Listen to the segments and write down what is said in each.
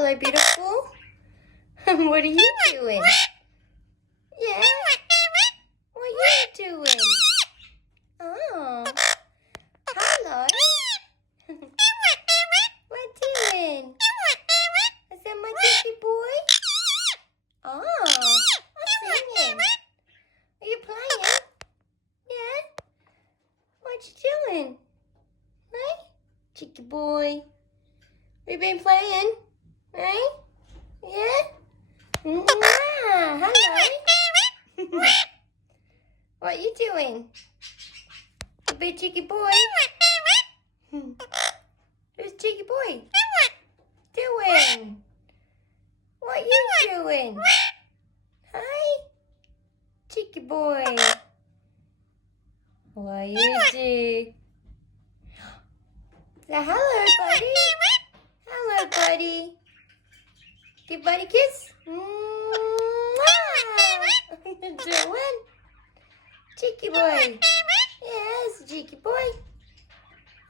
Hello, beautiful. What are you doing? Yeah? What are you doing? Oh. Hello. What doing? Is that my baby boy? Oh. I'm singing. Are you playing? Yeah? What you doing? Hey? Cheeky boy. We've been playing, right? Yeah? Hello. What are you doing? You big cheeky boy? Who's cheeky boy? Doing? What you doing? Hi? Cheeky boy. What you do? Say hello, buddy. Hello, buddy. Give buddy a kiss. Doing? Cheeky boy. Yes, cheeky boy.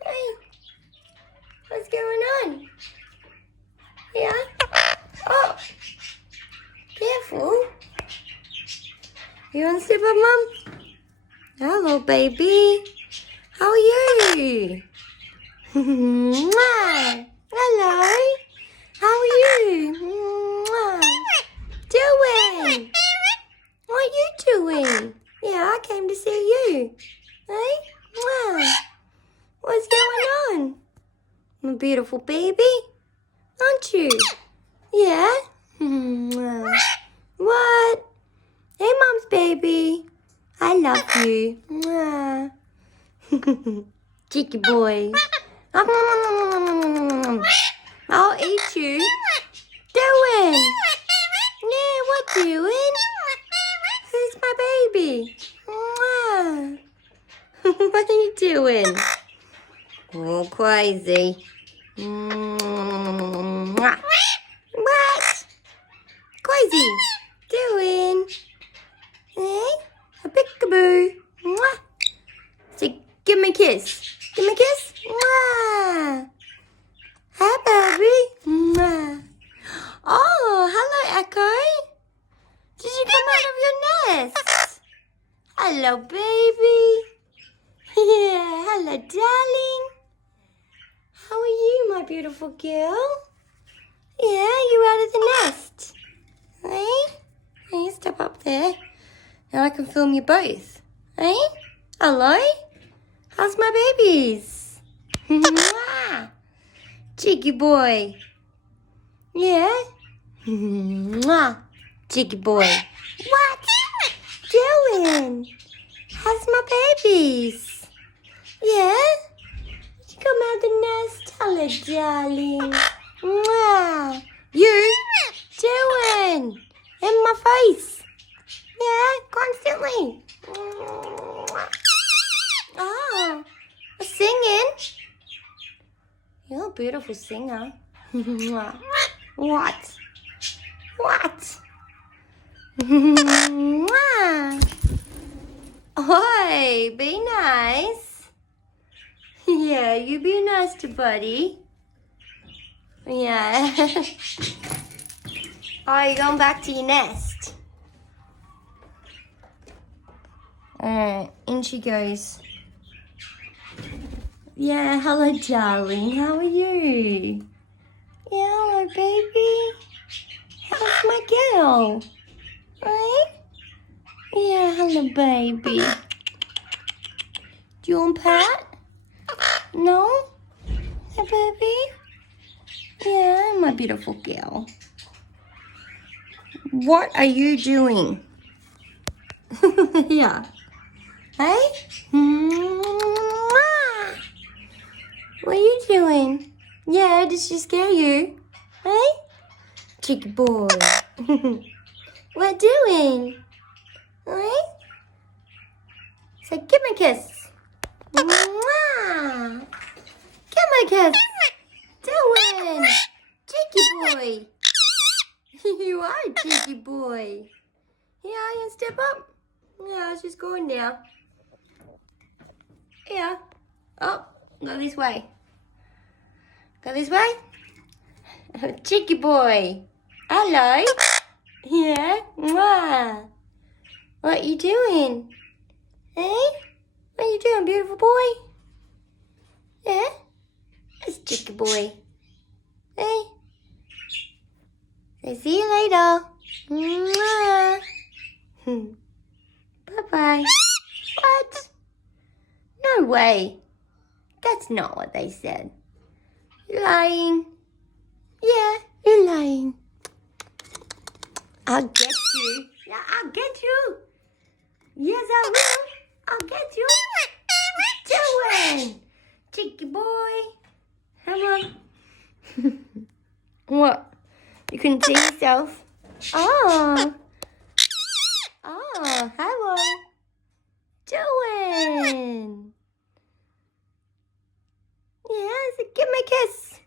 Hey, what's going on? Yeah? Oh, careful. You want to sleep with Mum? Hello, baby. How are you? Hello. How are you? Doing? What are you doing? Yeah, I came to see you. Hey? What's going on? I'm a beautiful baby, aren't you? Yeah? What? Hey, Mom's baby. I love you. Cheeky boy. I'll eat you. Doing? Yeah, what doing? Who's my baby? What are you doing? Oh, crazy. What? Crazy. Doing? Eh? A peekaboo. Say, give me a kiss. Give me a kiss. Hi, baby. Oh, hello, Echo. Did you come out of your nest? Hello, baby. Yeah, hello, darling. How are you, my beautiful girl? Yeah, you out of the nest. Hey? Hey, step up there. Now I can film you both. Hey? Hello? How's my babies? Cheeky boy. Yeah? Cheeky boy. What? Doing? How's my babies? Yeah? Did you come out of the nest? Hello, darling. You? Doing? In my face. Yeah, constantly. Oh, singing. You're a beautiful singer. What? What? Oi, be nice. Yeah, you be nice to Buddy. Yeah. Oh, you're going back to your nest. Alright, in she goes. Yeah, hello, darling. How are you? Yeah, hello, baby. How's my girl? Right? Yeah, hello, baby. Do you want a pat? No? Hey, baby? Yeah, my beautiful girl. What are you doing? Yeah. Hey? What are you doing? Yeah, did she scare you? Hey? Cheeky boy. What doing? Hey? Say, give me a kiss. Give me a kiss. Doing? Cheeky boy. You are a cheeky boy. Yeah, you step up. Yeah, she's going now. Yeah. Oh, go this way. Go this way. Cheeky boy. Hello. Yeah. Mwah. What you doing? Hey? What you doing, beautiful boy? Yeah? That's Cheeky boy. Hey? Say see you later. Mwah. Bye-bye. What? No way. That's not what they said. You're lying. Yeah, you're lying. I'll get you. Yeah, I'll get you. Yes, I will. I'll get you. What you doing? Cheeky boy. Come on. What? You couldn't see yourself? Oh. Oh, hello. Doing? Yeah, so give me a kiss.